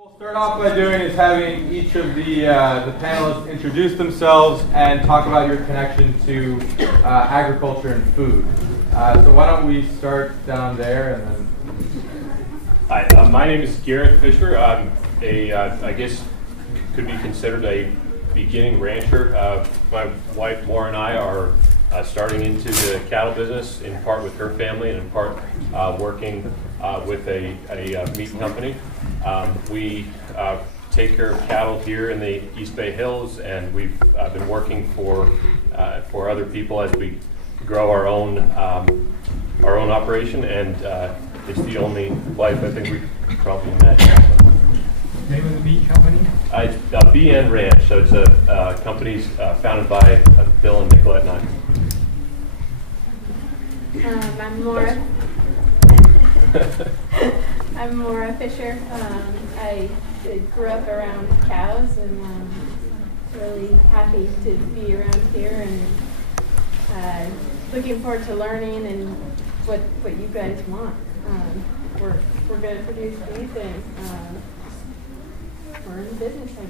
What we'll start off by doing is having each of the panelists introduce themselves and talk about your connection to agriculture and food. So why don't we start down there and then... Hi, my name is Gareth Fisher. I'm I guess could be considered a beginning rancher. My wife Maura and I are starting into the cattle business, in part with her family and in part working with a meat company. We take care of cattle here in the East Bay Hills, and we've been working for other people as we grow our own operation, and it's the only wife I think we've probably met. Name of the meat company? It's BN Ranch, so it's a company founded by Bill and Nicolette Hahn-Niman. I'm Maura. I'm Maura Fisher. I grew up around cows and really happy to be around here and looking forward to learning and what you guys want. We're going to produce beef and we're in business, I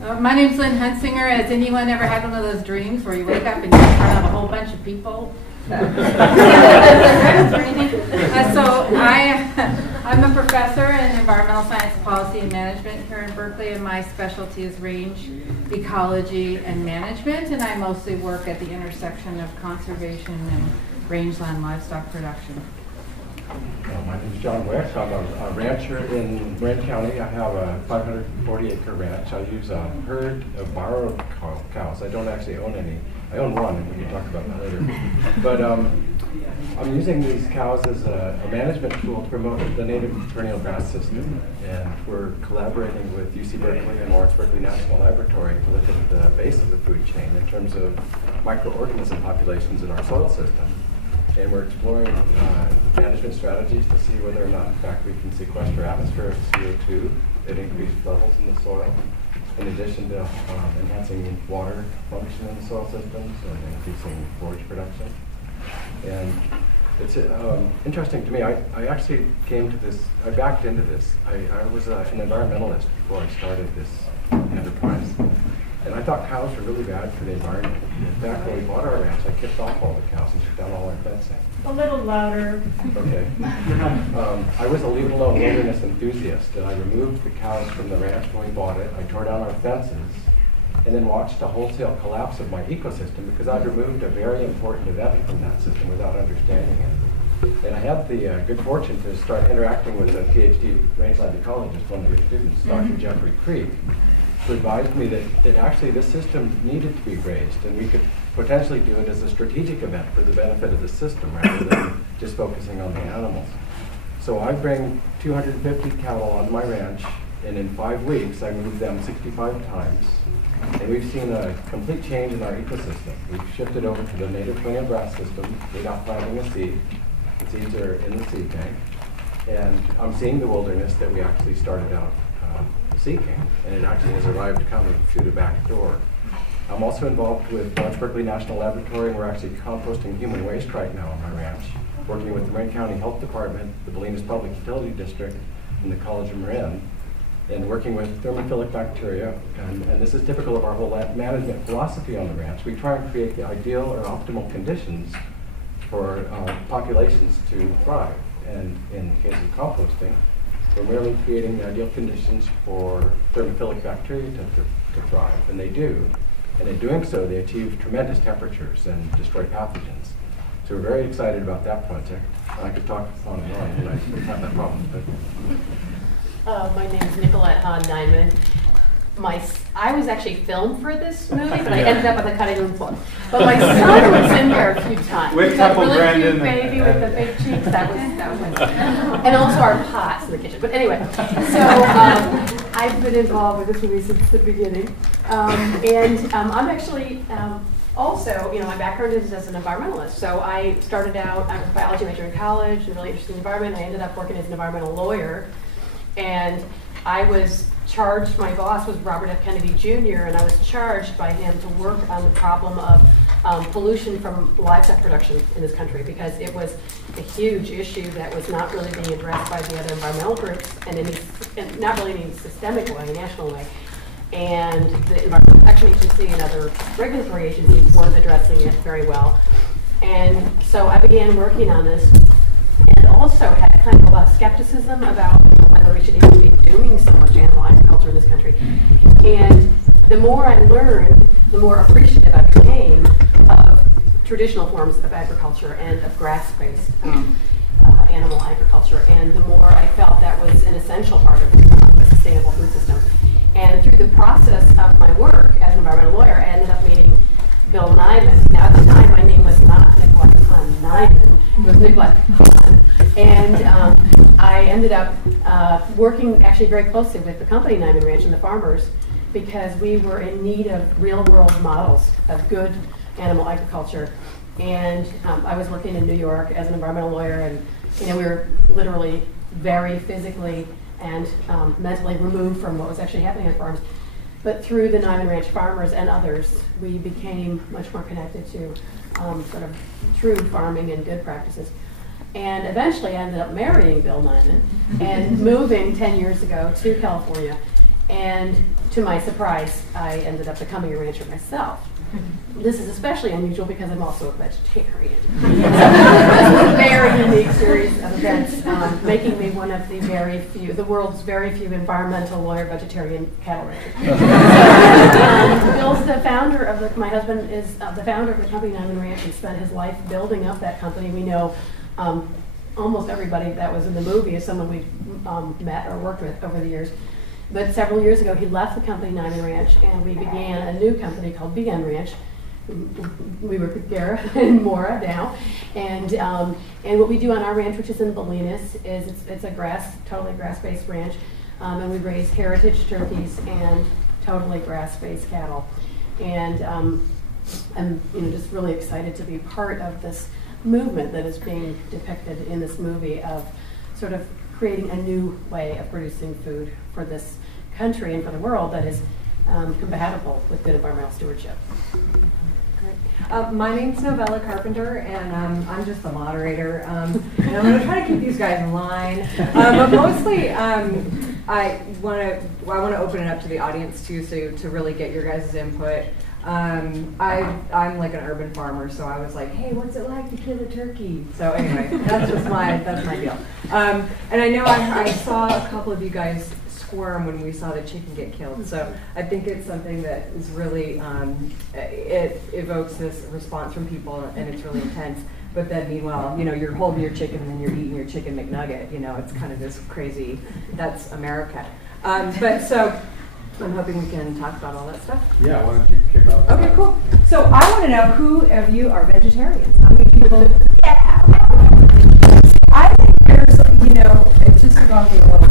guess. My name's Lynn Huntsinger. Has anyone ever had one of those dreams where you wake up and you have a whole bunch of people? I'm a professor in environmental science policy and management here in Berkeley, and my specialty is range ecology and management, and I mostly work at the intersection of conservation and rangeland livestock production. My name is John Wick. I'm a rancher in Marin County. I have a 540-acre ranch. I use a herd of borrowed cows. I don't actually own any. I own one, and we can talk about that later. But I'm using these cows as a management tool to promote the native perennial grass system. And we're collaborating with UC Berkeley and Lawrence Berkeley National Laboratory to look at the base of the food chain in terms of microorganism populations in our soil system. And we're exploring management strategies to see whether or not, in fact, we can sequester atmospheric CO2 at increased levels in the soil, in addition to enhancing water function in the soil systems and increasing forage production. And it's interesting to me. I actually came to this, I backed into this. I was an environmentalist before I started this enterprise. And I thought cows were really bad for the environment. In fact, when we bought our ranch, I kicked off all the cows and took down all our fencing. A little louder. Okay. I was a leave-it-alone wilderness enthusiast, and I removed the cows from the ranch when we bought it. I tore down our fences, and then watched a wholesale collapse of my ecosystem because I'd removed a very important event from that system without understanding it. And I had the good fortune to start interacting with a PhD rangeland ecologist, one of your students, Dr. Jeffrey Creek, who advised me that actually this system needed to be grazed, and we could potentially do it as a strategic event for the benefit of the system rather than just focusing on the animals. So I bring 250 cattle on my ranch, and in 5 weeks I moved them 65 times, and we've seen a complete change in our ecosystem. We've shifted over to the native perennial grass system without planting a seed. The seeds are in the seed bank, and I'm seeing the wilderness that we actually started out seeking, and it actually has arrived coming through the back door. I'm also involved with Lawrence Berkeley National Laboratory, and we're actually composting human waste right now on my ranch, working with the Marin County Health Department, the Bolinas Public Utility District, and the College of Marin, and working with thermophilic bacteria. And this is typical of our whole management philosophy on the ranch. We try and create the ideal or optimal conditions for populations to thrive. And in the case of composting, we're merely creating the ideal conditions for thermophilic bacteria to thrive, and they do. And in doing so, they achieve tremendous temperatures and destroy pathogens. So we're very excited about that project. I could talk on and on, and I don't have that problem. But. My name is Nicolette Hahn-Niman. I was actually filmed for this movie, but I ended up at the cutting room floor. But my son was in there a few times. With That couple really Brandon cute baby with the big cheeks. That was and also our pots in the kitchen. But anyway, so I've been involved with this movie since the beginning, and I'm actually also, my background is as an environmentalist. So I started out, I'm a biology major in college, and really interested in the environment. I ended up working as an environmental lawyer, and I was charged, my boss was Robert F. Kennedy Jr., and I was charged by him to work on the problem of pollution from livestock production in this country, because it was a huge issue that was not really being addressed by the other environmental groups, and not really in any systemic way, national way. And the Environmental Protection Agency and other regulatory agencies weren't addressing it very well. And so I began working on this, and also had kind of a lot of skepticism about whether we should even be doing so much animal agriculture in this country. And the more I learned, the more appreciative I became of traditional forms of agriculture and of grass-based animal agriculture. And the more I felt that was an essential part of a sustainable food system. And through the process of my work as an environmental lawyer, I ended up meeting Bill Niman. Now, at the time, my name was not Nicolette Hahn-Niman, it was Nicolette Hahn. And I ended up working actually very closely with the company Niman Ranch and the farmers, because we were in need of real-world models of good animal agriculture. And I was working in New York as an environmental lawyer, and we were literally very physically and mentally removed from what was actually happening on farms. But through the Niman Ranch farmers and others, we became much more connected to sort of true farming and good practices. And eventually I ended up marrying Bill Niman and moving 10 years ago to California. And to my surprise, I ended up becoming a rancher myself. This is especially unusual because I'm also a vegetarian. So this was a very unique series of events, making me one of the world's very few environmental lawyer vegetarian cattle ranchers. Bill's the founder of my husband is the founder of the company Niman Ranch, and spent his life building up that company. We know almost everybody that was in the movie is someone we've met or worked with over the years. But several years ago, he left the company Niman Ranch, and we began a new company called BN Ranch. We were with Gareth and Maura now, and what we do on our ranch, which is in Bolinas, is it's a totally grass-based ranch, and we raise heritage turkeys and totally grass-based cattle. And I'm just really excited to be part of this movement that is being depicted in this movie of sort of creating a new way of producing food for this country and for the world that is compatible with good environmental stewardship. My name's Novella Carpenter, and I'm just the moderator. And I'm going to try to keep these guys in line. But mostly, I want to open it up to the audience too, so to really get your guys' input. I'm like an urban farmer, so I was like, hey, what's it like to kill a turkey? So anyway, that's my deal. And I know I saw a couple of you guys squirm when we saw the chicken get killed. So I think it's something that is really, it evokes this response from people, and it's really intense. But then meanwhile, you're holding your chicken and then you're eating your chicken McNugget. It's kind of this crazy, that's America. But so I'm hoping we can talk about all that stuff. Yeah, why don't you kick off? Okay, cool. So I want to know who of you are vegetarians? How many people? Yeah. I think there's, it's just involving a little,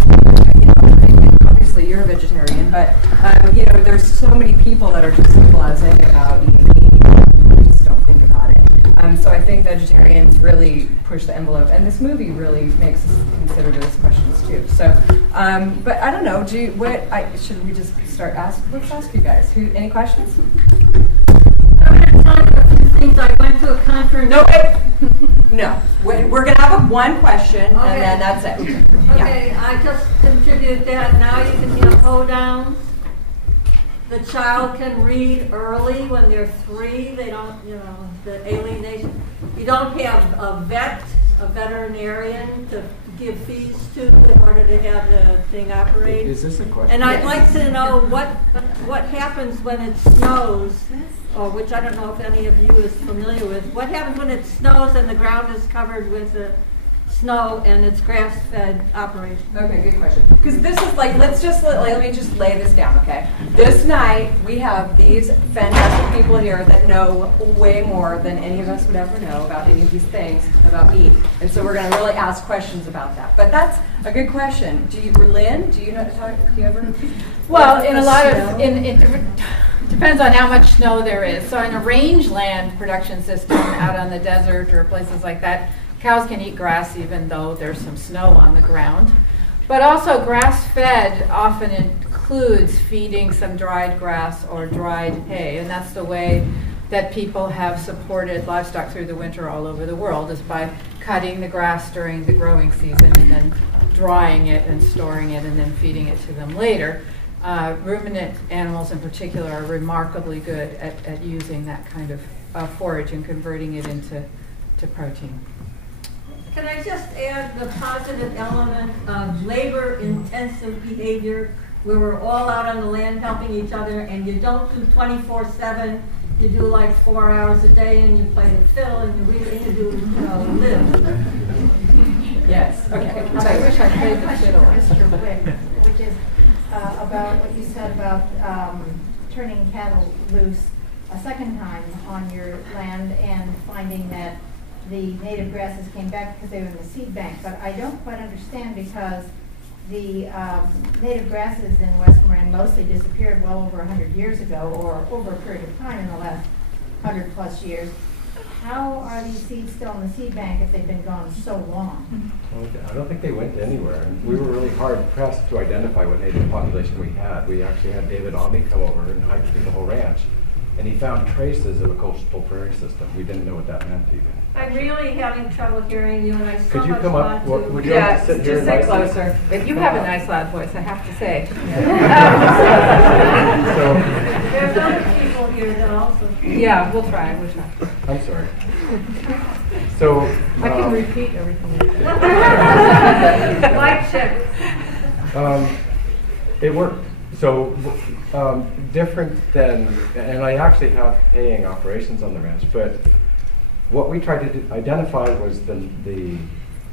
obviously you're a vegetarian, but, there's so many people that are just blasé about eating meat. They just don't think about it. So I think vegetarians really push the envelope, and this movie really makes us consider those questions too. So, but I don't know. Should we just start let's ask you guys. Any questions? I'm going to talk about a few things. I went to a conference. No, wait. No. We're going to have one question, and then that's it. Okay, Yeah. I just contributed that. Now you can have hold-downs. The child can read early when they're 3. They don't, the alienation. You don't have a veterinarian to give fees to in order to have the thing operate. Is this a question? And I'd like to know what happens when it snows, or which I don't know if any of you is familiar with. What happens when it snows and the ground is covered with snow and it's grass-fed operation? Okay, good question. Because this is let me just lay this down, okay? This night, we have these fantastic people here that know way more than any of us would ever know about any of these things about meat. And so we're going to really ask questions about that. But that's a good question. Lynn, do you ever? Well, in a lot of, it depends on how much snow there is. So in a rangeland production system out on the desert or places like that, cows can eat grass even though there's some snow on the ground. But also grass-fed often includes feeding some dried grass or dried hay, and that's the way that people have supported livestock through the winter all over the world is by cutting the grass during the growing season and then drying it and storing it and then feeding it to them later. Ruminant animals in particular are remarkably good at using that kind of forage and converting it into protein. Can I just add the positive element of labor-intensive behavior, where we're all out on the land helping each other, and you don't do 24/7. You do like 4 hours a day, and you play the fiddle, and you really do, live. Yes. Okay. I wish I played the fiddle. Mr. Wick, which is about what you said about turning cattle loose a second time on your land and finding that the native grasses came back because they were in the seed bank. But I don't quite understand, because the native grasses in West Marin mostly disappeared well over 100 years ago, or over a period of time in the last 100+ years. How are these seeds still in the seed bank if they've been gone so long? Well, I don't think they went anywhere. And we were really hard pressed to identify what native population we had. We actually had David Ami come over and hike through the whole ranch, and he found traces of a coastal prairie system. We didn't know what that meant even. I'm really having trouble hearing you, and I so Could you much come up? want to. Would you like to sit here just sit nicely? closer. But you have a nice loud voice, I have to say. There's other people here that also. Yeah, we'll try. I'm sorry. So I can repeat everything. Mic check. It worked. So different than, and I actually have haying operations on the ranch, but what we tried to identify was the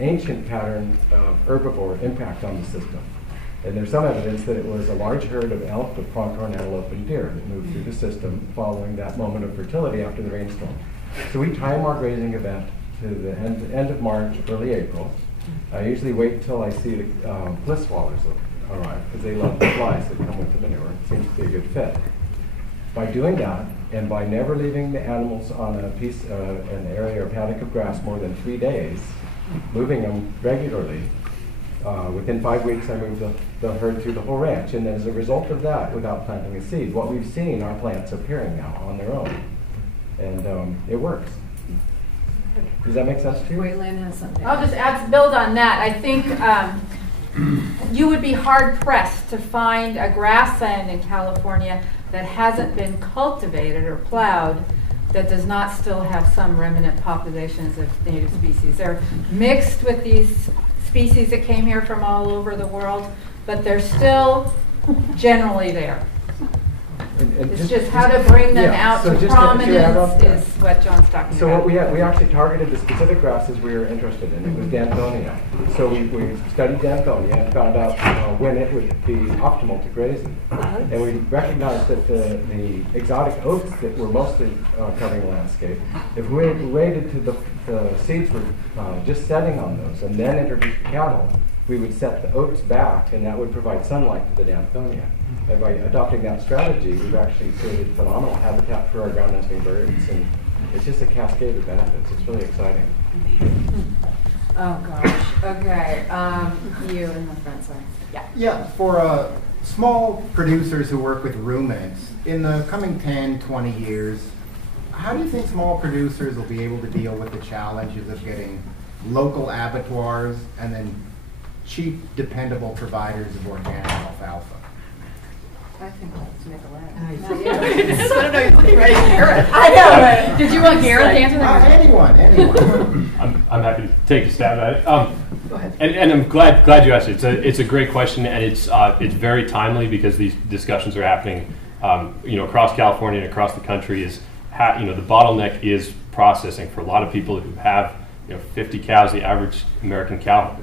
ancient pattern of herbivore impact on the system. And there's some evidence that it was a large herd of elk, of pronghorn antelope, and deer that moved through the system following that moment of fertility after the rainstorm. So we time our grazing event to the end of March, early April. I usually wait until I see the bliss swallows arrive, because they love the flies that come with the manure. It seems to be a good fit. By doing that, and by never leaving the animals on an area or paddock of grass more than 3 days, moving them regularly, within 5 weeks I moved the herd through the whole ranch. And as a result of that, without planting a seed, what we've seen are plants appearing now on their own. And it works. Does that make sense to you? Wait, Lynn has something. I'll just build on that. I think you would be hard pressed to find a grassland in California that hasn't been cultivated or plowed that does not still have some remnant populations of native species. They're mixed with these species that came here from all over the world, but they're still generally there. And It's just how to bring them out to add prominence on to that. is what John's talking So about. what we actually targeted the specific grasses we were interested in. It was Danthonia. So we studied Danthonia and found out when it would be optimal to graze in. And we recognized that the exotic oats that were mostly covering the landscape, if we waited till the seeds were just setting on those and then introduced the cattle, we would set the oats back, and that would provide sunlight to the Danthonia. And by adopting that strategy, we've actually created phenomenal habitat for our ground nesting birds, and it's just a cascade of benefits. It's really exciting. Oh gosh. Okay. You in the front, sorry. Yeah. Yeah, for small producers who work with ruminants, in the coming 10, 20 years, how do you think small producers will be able to deal with the challenges of getting local abattoirs and then cheap, dependable providers of organic alfalfa? I think that's Nicolette. I don't know, you're looking right at Gareth. I know, right? Did you want Gareth to answer that? Anyone. I'm happy to take a stab at it. Go ahead. And I'm glad you asked it. It's a great question, and it's very timely because these discussions are happening, across California and across the country. The bottleneck is processing for a lot of people who have 50 cows. The average American cow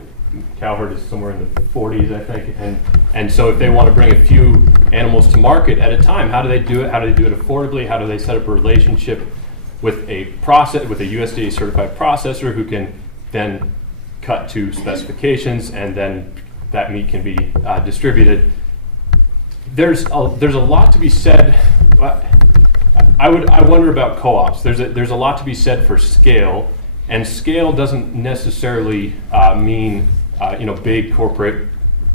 herd is somewhere in the 40s, I think, and so if they want to bring a few animals to market at a time, how do they do it? How do they do it affordably? How do they set up a relationship with a USDA certified processor who can then cut to specifications, and then that meat can be distributed? There's a lot to be said. I wonder about co-ops. There's a lot to be said for scale, and scale doesn't necessarily mean big corporate,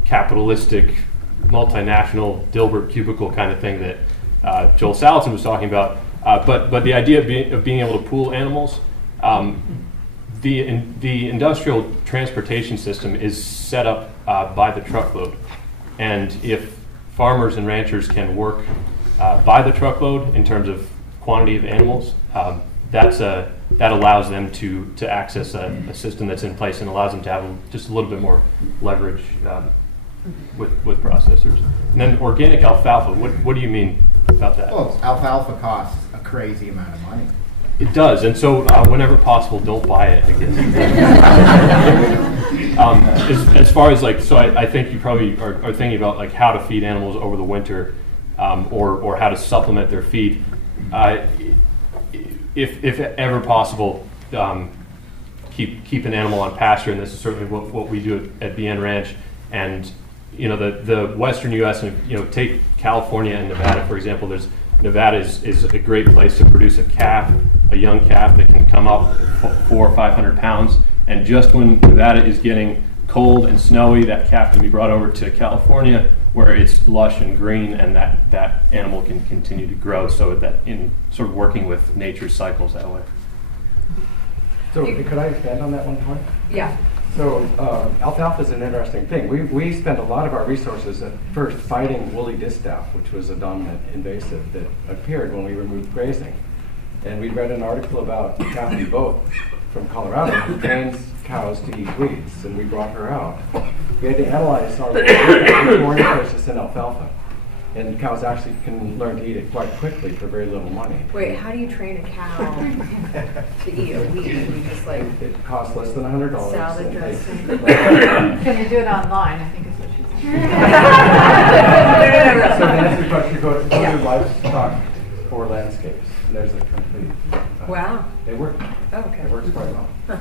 capitalistic, multinational Dilbert cubicle kind of thing that Joel Salatin was talking about. But the idea of being able to pool animals, the industrial transportation system is set up by the truckload. And if farmers and ranchers can work by the truckload in terms of quantity of animals, that allows them to access a system that's in place and allows them to have just a little bit more leverage with processors. And then organic alfalfa, what do you mean about that? Well, alfalfa costs a crazy amount of money. It does, and so whenever possible, don't buy it, I guess. As far as so I think you probably are thinking about how to feed animals over the winter, or how to supplement their feed. If ever possible, keep an animal on pasture, and this is certainly what we do at BN Ranch. And the western U.S. and take California and Nevada for example. Nevada is a great place to produce a young calf that can come up 400 or 500 pounds. And just when Nevada is getting cold and snowy, that calf can be brought over to California, where it's lush and green, and that animal can continue to grow. So that in sort of working with nature's cycles that way. So could I expand on that one point? Yeah. So alfalfa is an interesting thing. We spent a lot of our resources at first fighting woolly distaff, which was a dominant invasive that appeared when we removed grazing. And we read an article about Kathy Boat from Colorado who trains cows to eat weeds, and we brought her out. We had to analyze our morning process in alfalfa. And cows actually can learn to eat it quite quickly for very little money. Wait, how do you train a cow to eat a weed? You just it costs less than $100. Salad dressing. Can you do it online? I think is what she's saying. So to answer your question, go to livestock for landscapes. And there's a complete. Wow. They work. Oh, okay. It works quite well. Huh.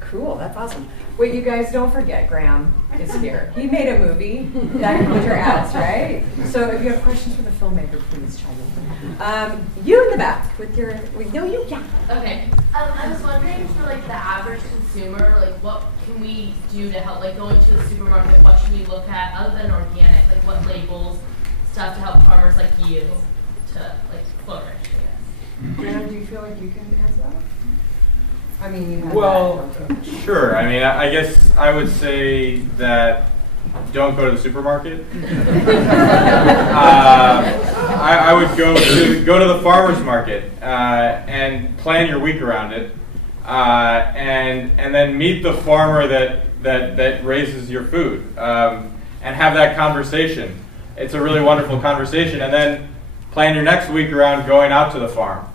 Cool, that's awesome. Wait, you guys, don't forget Graham is here. He made a movie that includes your ads, right? So if you have questions for the filmmaker, please chime in. You in the back with your, no, you, yeah. Okay. I was wondering for the average consumer, what can we do to help, going to the supermarket, what should we look at other than organic, what labels, stuff to help farmers like you to flourish, I guess. Graham, do you feel like you can answer that? I mean, you have well, sure. I mean, I guess I would say that don't go to the supermarket. I would go to the farmer's market and plan your week around it, and then meet the farmer that raises your food, and have that conversation. It's a really wonderful conversation, and then plan your next week around going out to the farm.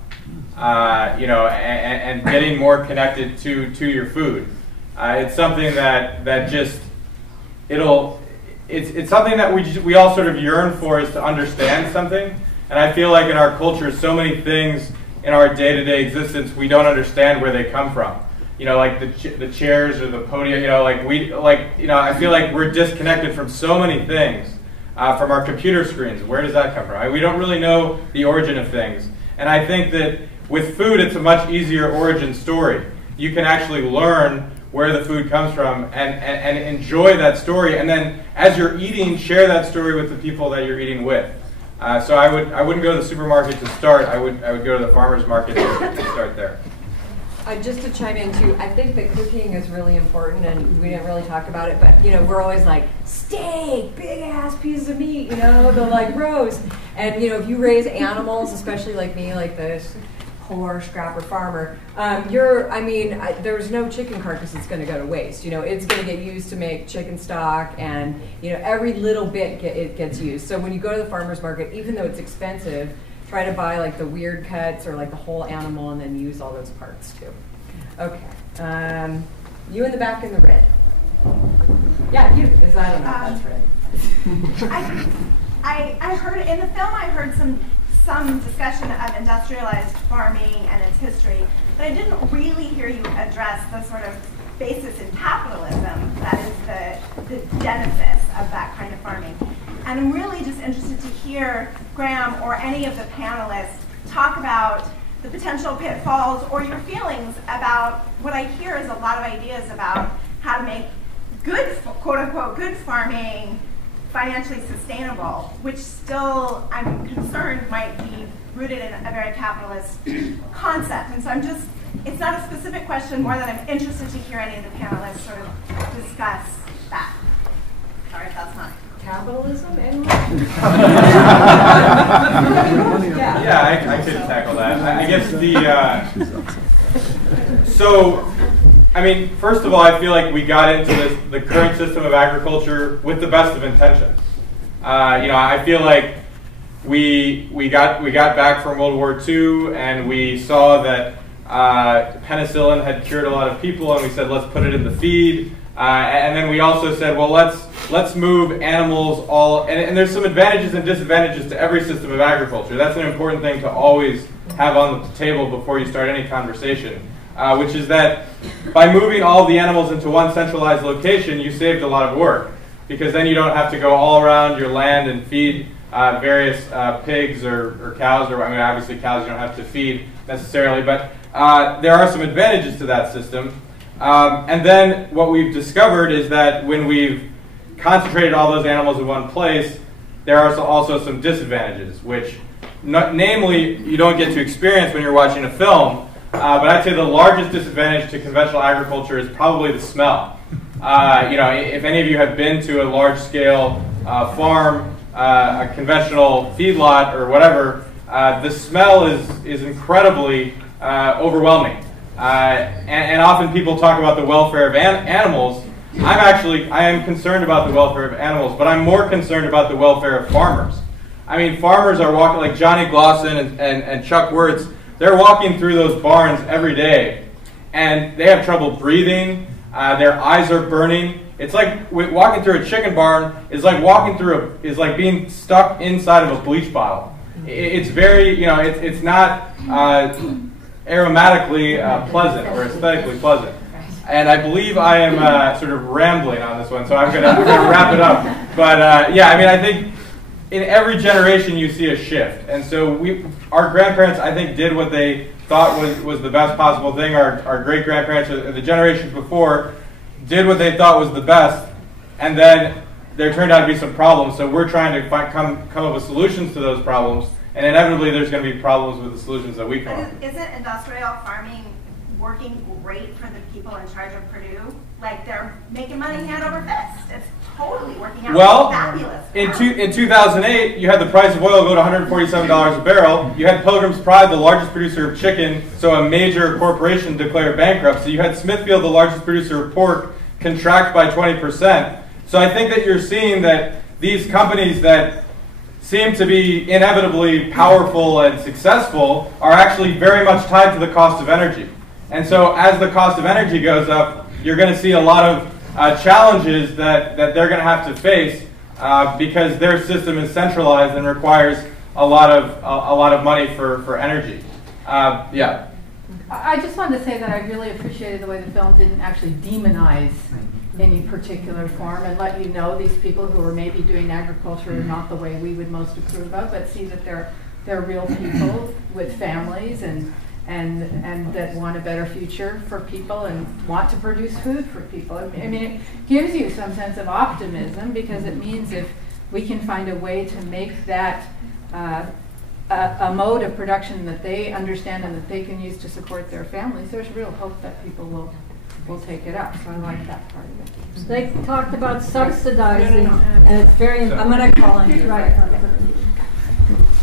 And getting more connected to your food. It's something that just it's something that we all sort of yearn for, is to understand something. And I feel like in our culture, so many things in our day-to-day existence we don't understand where they come from. Like the chairs or the podium. I feel like we're disconnected from so many things, from our computer screens. Where does that come from? We don't really know the origin of things. And I think that with food, it's a much easier origin story. You can actually learn where the food comes from and enjoy that story. And then as you're eating, share that story with the people that you're eating with. So I wouldn't go to the supermarket to start. I would go to the farmer's market to start there. Just to chime in too, I think that cooking is really important, and we didn't really talk about it, but we're always like, steak, big ass pieces of meat, the roast. And if you raise animals, especially like me, like this poor scrapper farmer, there's no chicken carcass that's going to go to waste. It's going to get used to make chicken stock, and every little bit it gets used. So when you go to the farmer's market, even though it's expensive, try to buy the weird cuts or the whole animal, and then use all those parts too. Okay, you in the back in the red. Yeah, you. Because I don't know if that's red. I heard in the film. I heard some discussion of industrialized farming and its history, but I didn't really hear you address the sort of basis in capitalism that is the genesis of that kind of farming. And I'm really just interested to hear Graham or any of the panelists talk about the potential pitfalls or your feelings about what I hear is a lot of ideas about how to make good, quote unquote, good farming financially sustainable, which still I'm concerned might be rooted in a very capitalist concept. And so it's not a specific question, more that I'm interested to hear any of the panelists sort of discuss that. Sorry if that's not. Capitalism and Yeah, I could tackle that. I guess so, I mean, first of all, I feel like we got into the current system of agriculture with the best of intentions. I feel like we got back from World War II and we saw that penicillin had cured a lot of people, and we said let's put it in the feed. And then we also said, well, let's move animals all, and there's some advantages and disadvantages to every system of agriculture. That's an important thing to always have on the table before you start any conversation, which is that by moving all the animals into one centralized location, you saved a lot of work, because then you don't have to go all around your land and feed various pigs or cows, or I mean, obviously cows you don't have to feed necessarily, but there are some advantages to that system. And then what we've discovered is that when we've concentrated all those animals in one place, there are also some disadvantages, which namely you don't get to experience when you're watching a film. But I'd say the largest disadvantage to conventional agriculture is probably the smell. If any of you have been to a large-scale farm, a conventional feedlot or whatever, the smell is incredibly overwhelming. And often people talk about the welfare of animals. I am concerned about the welfare of animals, but I'm more concerned about the welfare of farmers. I mean, farmers are walking, like Johnny Glosson and Chuck Wirtz, they're walking through those barns every day, and they have trouble breathing, their eyes are burning. It's like walking through a chicken barn is like like being stuck inside of a bleach bottle. It's very, it's not aromatically pleasant or aesthetically pleasant. And I believe I am sort of rambling on this one, so I'm gonna wrap it up. But yeah, I mean, I think in every generation you see a shift, and so our grandparents, I think, did what they thought was the best possible thing. Our great grandparents, the generations before, did what they thought was the best, and then there turned out to be some problems. So we're trying to come up with solutions to those problems. And inevitably, there's going to be problems with the solutions that we come up with. Isn't industrial farming working great for the people in charge of Purdue? Like, they're making money hand over fist. It's totally working out. Well, fabulous. in 2008, you had the price of oil go to $147 a barrel. You had Pilgrim's Pride, the largest producer of chicken, so a major corporation declared bankruptcy. You had Smithfield, the largest producer of pork, contract by 20%. So I think that you're seeing that these companies that seem to be inevitably powerful and successful are actually very much tied to the cost of energy. And so as the cost of energy goes up, you're going to see a lot of challenges that they're going to have to face because their system is centralized and requires a lot of money for energy. Yeah. I just wanted to say that I really appreciated the way the film didn't actually demonize any particular form and let you know these people who are maybe doing agriculture not the way we would most approve of, but see that they're real people with families and that want a better future for people and want to produce food for people. I mean, it gives you some sense of optimism because it means if we can find a way to make that a mode of production that they understand and that they can use to support their families, there's real hope that people will take it up. So I like that part of it. They talked about subsidizing, and it's very. I'm going to call on you. Right.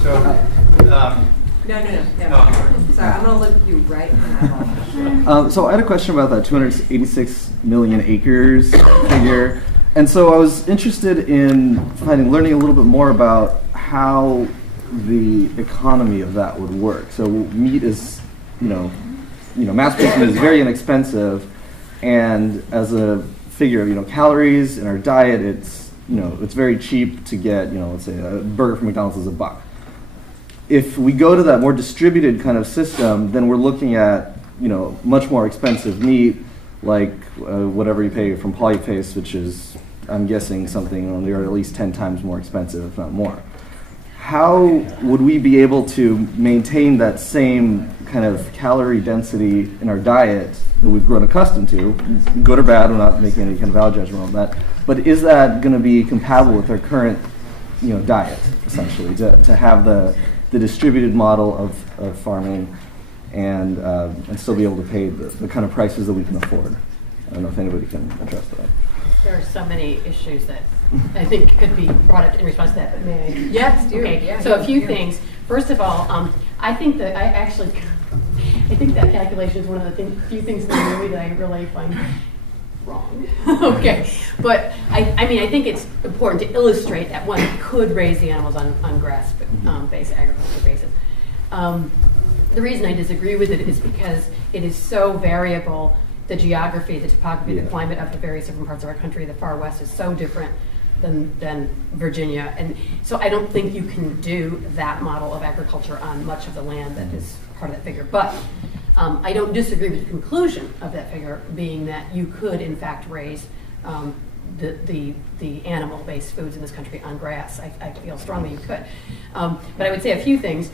So. No. Sorry, I'm going to look at you right now. So I had a question about that 286 million acres figure. And so I was interested in learning a little bit more about how the economy of that would work. So meat is, mass production is very inexpensive, and as a figure of, calories in our diet, it's very cheap to get, let's say a burger from McDonald's is $1. If we go to that more distributed kind of system, then we're looking at, much more expensive meat, like whatever you pay from Polypace, which is, I'm guessing, something they're at least 10 times more expensive, if not more. How would we be able to maintain that same kind of calorie density in our diet that we've grown accustomed to? Good or bad, I'm not making any kind of value judgment on that. But is that going to be compatible with our current, diet, essentially, to have the the distributed model of farming and still be able to pay the kind of prices that we can afford. I don't know if anybody can address that. There are so many issues that I think could be brought up in response to that, but may I? Yes, do. Okay, Yeah, so a few yeah. things. First of all, I think that I think that calculation is one of the few things in the movie that I really find wrong. Okay, but I mean, I think it's important to illustrate that one could raise the animals on grass-based agriculture basis. The reason I disagree with it is because it is so variable. The geography, the topography, the climate of the various different parts of our country, the far west is so different than Virginia. And so I don't think you can do that model of agriculture on much of the land that is part of that figure. But I don't disagree with the conclusion of that figure being that you could, in fact, raise the animal-based foods in this country on grass. I feel strongly you could. But I would say a few things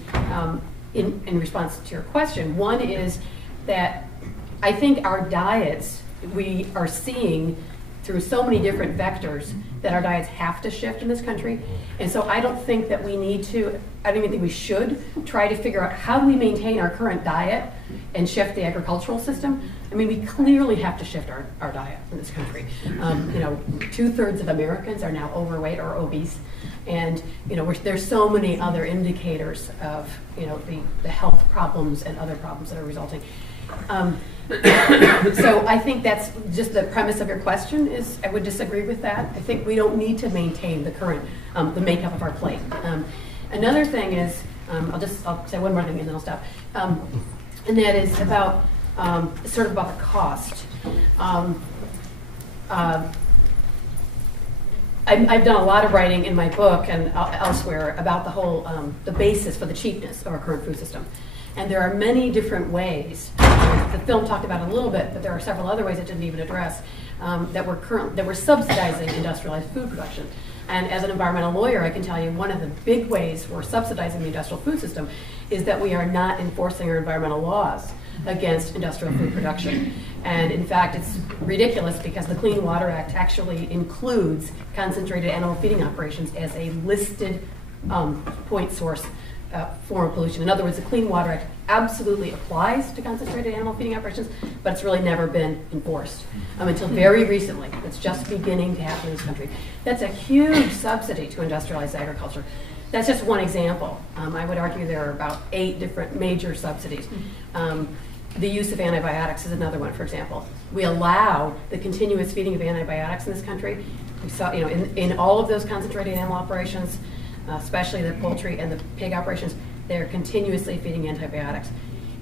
in response to your question. One is that I think our diets, we are seeing through so many different vectors that our diets have to shift in this country. And so I don't think that we need to, I don't even think we should try to figure out how do we maintain our current diet and shift the agricultural system. I mean, we clearly have to shift our diet in this country. 2/3 of Americans are now overweight or obese. And there's so many other indicators of the health problems and other problems that are resulting. So I think that's just the premise of your question is I would disagree with that. I think we don't need to maintain the current, the makeup of our plate. Another thing is, I'll say one more thing and then I'll stop. And that is about, sort of about the cost. I've done a lot of writing in my book and elsewhere about the whole, the basis for the cheapness of our current food system. And there are many different ways. The film talked about it a little bit, but there are several other ways it didn't even address that we're subsidizing industrialized food production. And as an environmental lawyer, I can tell you one of the big ways we're subsidizing the industrial food system is that we are not enforcing our environmental laws against industrial food production. And in fact, it's ridiculous because the Clean Water Act actually includes concentrated animal feeding operations as a listed point source form of pollution. In other words, the Clean Water Act absolutely applies to concentrated animal feeding operations, but it's really never been enforced until very recently. It's just beginning to happen in this country. That's a huge subsidy to industrialized agriculture. That's just one example. I would argue there are about 8 different major subsidies. The use of antibiotics is another one, for example. We allow the continuous feeding of antibiotics in this country. We saw, in all of those concentrated animal operations, especially the poultry and the pig operations, they're continuously feeding antibiotics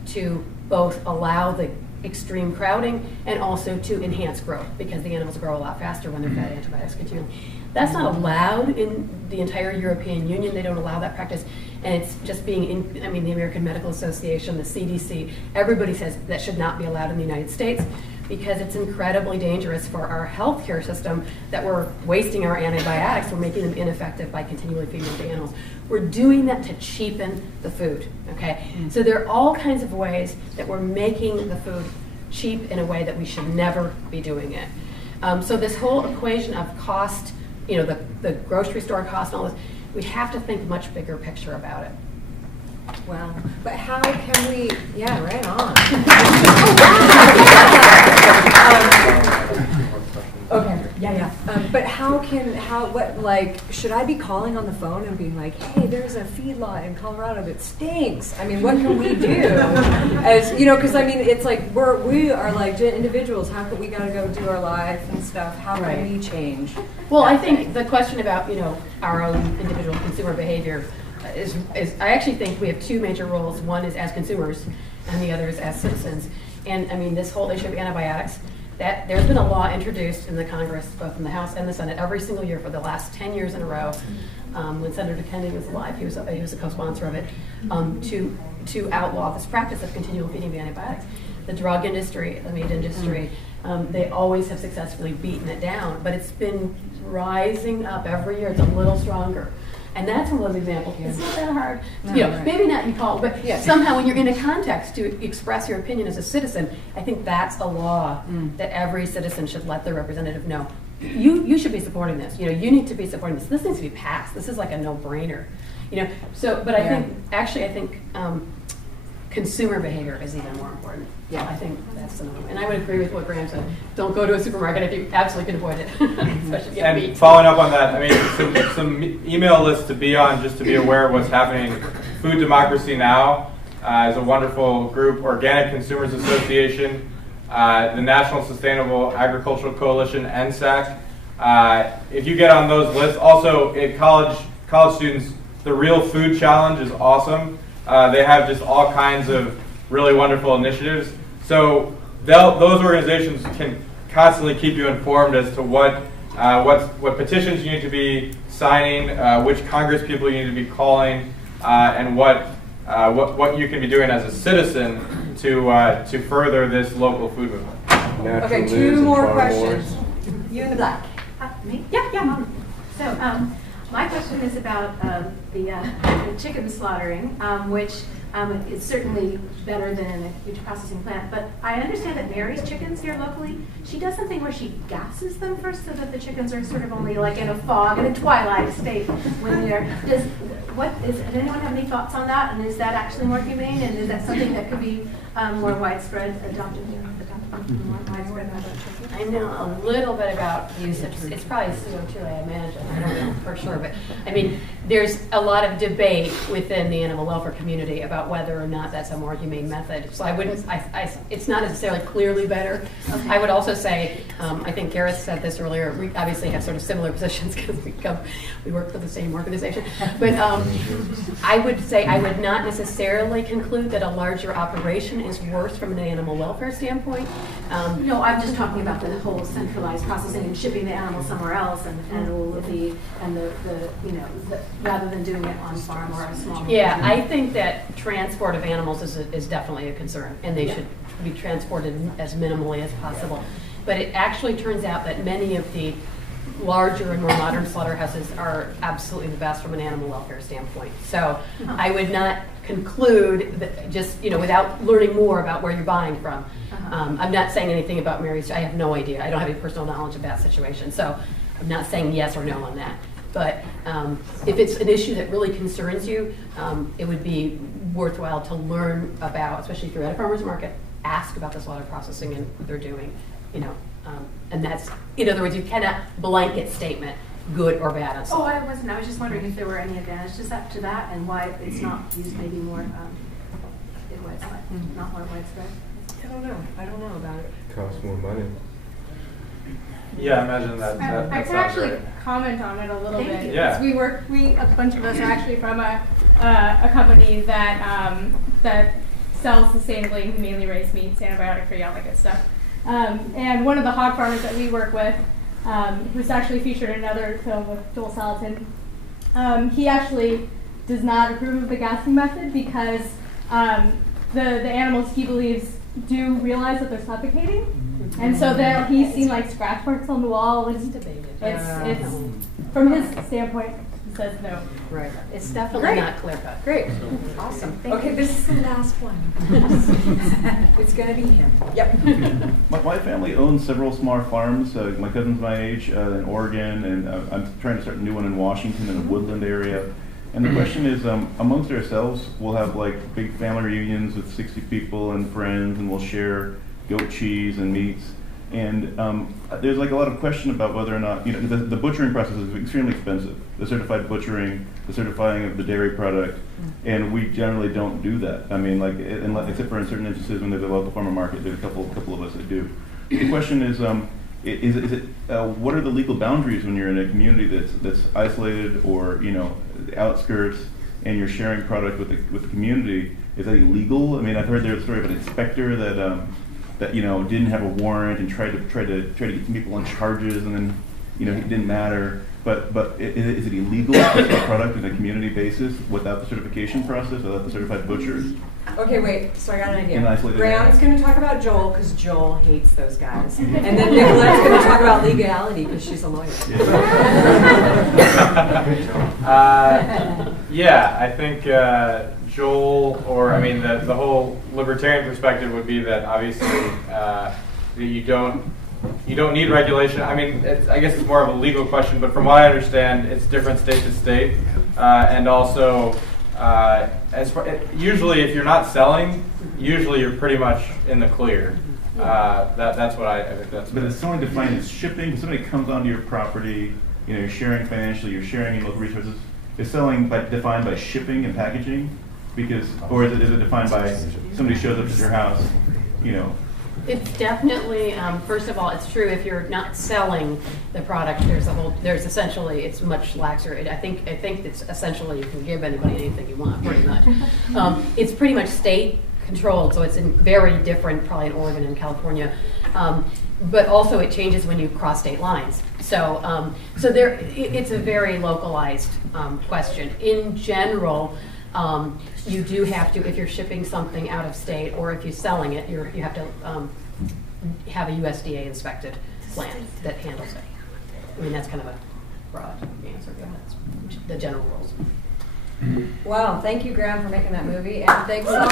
to both allow the extreme crowding and also to enhance growth because the animals grow a lot faster when they're fed antibiotics continually. That's not allowed in the entire European Union. They don't allow that practice. And it's just being, the American Medical Association, the CDC, everybody says that should not be allowed in the United States because it's incredibly dangerous for our healthcare system that we're wasting our antibiotics. We're making them ineffective by continually feeding them to animals. We're doing that to cheapen the food, okay? So there are all kinds of ways that we're making the food cheap in a way that we should never be doing it. So this whole equation of cost, the grocery store cost and all this, we have to think much bigger picture about it. Wow. But how can we, yeah, right on. Okay, yeah. But should I be calling on the phone and being like, hey, there's a feedlot in Colorado that stinks. What can we do? Because it's like, we are like individuals, how can we gotta go do our life and stuff, how can we change? Well, I think the question about, our own individual consumer behavior is I actually think we have 2 major roles. One is as consumers, and the other is as citizens. And this whole issue of antibiotics, that there's been a law introduced in the Congress, both in the House and the Senate, every single year for the last 10 years in a row. When Senator Kennedy was alive, he was a co-sponsor of it, to outlaw this practice of continual feeding of antibiotics. The drug industry, the meat industry, they always have successfully beaten it down, but it's been rising up every year. It's a little stronger. And that's one of those examples. It's not that hard. Maybe not you call, but somehow when you're in a context to express your opinion as a citizen, I think that's a law that every citizen should let their representative know. You should be supporting this. You need to be supporting this. This needs to be passed. This is like a no-brainer. You know, so, but I think, actually, I think consumer behavior is even more important. Yeah. I think that's the number one. And I would agree with what Graham said. Don't go to a supermarket if you absolutely can avoid it. Especially if you have meat. And following up on that, I mean, some email lists to be on, just to be aware of what's happening. Food Democracy Now! Is a wonderful group. Organic Consumers Association, the National Sustainable Agricultural Coalition, NSAC. If you get on those lists, also college students, the Real Food Challenge is awesome. They have just all kinds of really wonderful initiatives. So those organizations can constantly keep you informed as to what petitions you need to be signing, which Congress people you need to be calling, and what you can be doing as a citizen to further this local food movement. Okay, two more questions. You in the black. Me? Yeah. So my question is about the chicken slaughtering, which is certainly better than a huge processing plant. But I understand that Mary's chickens here locally, she does something where she gases them first so that the chickens are sort of only like in a fog, in a twilight state when they're. Does anyone have any thoughts on that? And is that actually more humane? And is that something that could be more widespread adopted? I know a little bit about usage. It's probably CO2, I imagine. I don't know for sure, but I mean, there's a lot of debate within the animal welfare community about whether or not that's a more humane method. So I wouldn't. It's not necessarily clearly better. Okay. I would also say, I think Gareth said this earlier. We obviously have sort of similar positions because we work for the same organization. But I would say I would not necessarily conclude that a larger operation is worse from an animal welfare standpoint. No, I'm just talking about the whole centralized processing and shipping the animal somewhere else, and all of the rather than doing it on farm or on a small. Yeah, I think that transport of animals is definitely a concern, and they should be transported as minimally as possible. But it actually turns out that many of the larger and more modern slaughterhouses are absolutely the best from an animal welfare standpoint. So I would not conclude that just without learning more about where you're buying from. I'm not saying anything about Mary's. I have no idea. I don't have any personal knowledge of that situation. So I'm not saying yes or no on that. But if it's an issue that really concerns you, it would be worthwhile to learn about, especially if you're at a farmer's market, ask about the slaughter processing and what they're doing. And that's, in other words, you cannot blanket statement good or bad on slaughter. I wasn't. I was just wondering if there were any advantages to that and why it's not used maybe more widespread, not more widespread. I don't know about it. Costs more money. Yeah, I imagine that. I can actually comment on it a little bit. Yeah. A bunch of us are actually from a company that sells sustainably and humanely raised meats, antibiotic-free, all that good stuff. And one of the hog farmers that we work with, who's actually featured in another film with Joel Salatin, he actually does not approve of the gassing method because the animals, he believes, do realize that they're suffocating, and so he's seen like scratch marks on the wall. It's from his standpoint, he says no. Right. It's definitely not clear cut. Great. Awesome. Okay, this is the last one. It's going to be him. Yep. My family owns several small farms. My cousin's my age in Oregon, and I'm trying to start a new one in Washington in the Woodland area. And the question is, amongst ourselves, we'll have like big family reunions with 60 people and friends, and we'll share goat cheese and meats. And there's like a lot of question about whether or not, the butchering process is extremely expensive. The certified butchering, the certifying of the dairy product, and we generally don't do that. I mean, except for in certain instances when there's a local farmer market, there's a couple of us that do. The question is what are the legal boundaries when you're in a community that's isolated or the outskirts, and you're sharing product with the community? Is that illegal? I mean, I've heard there's a story of an inspector that didn't have a warrant and tried to get some people on charges, and then it didn't matter. But is it illegal to sell product on a community basis without the certification process, without the certified butchers? Okay, wait. So I got an idea. Graham's going to talk about Joel because Joel hates those guys, and then Nicolette's going to talk about legality because she's a lawyer. Yeah, I think Joel, or I mean, the whole libertarian perspective would be that obviously that you don't need regulation. I mean, I guess it's more of a legal question, but from what I understand, it's different state to state. and also, usually if you're not selling, usually you're pretty much in the clear. That's what I think. But it's only defined as shipping. If somebody comes onto your property, you're sharing financially, you're sharing in local resources. Is selling defined by shipping and packaging? Or is it defined by somebody shows up at your house, It's definitely, first of all, it's true if you're not selling the product, there's essentially, it's much laxer. I think it's essentially you can give anybody anything you want, pretty much. It's pretty much state controlled, so it's very different probably in Oregon and California. But also it changes when you cross state lines. So, it's a very localized question. In general, you do have to, if you're shipping something out of state or if you're selling it, you have to have a USDA inspected plant that handles it. I mean, that's kind of a broad answer, but that's the general rules. Well, thank you, Graham, for making that movie, and thanks all.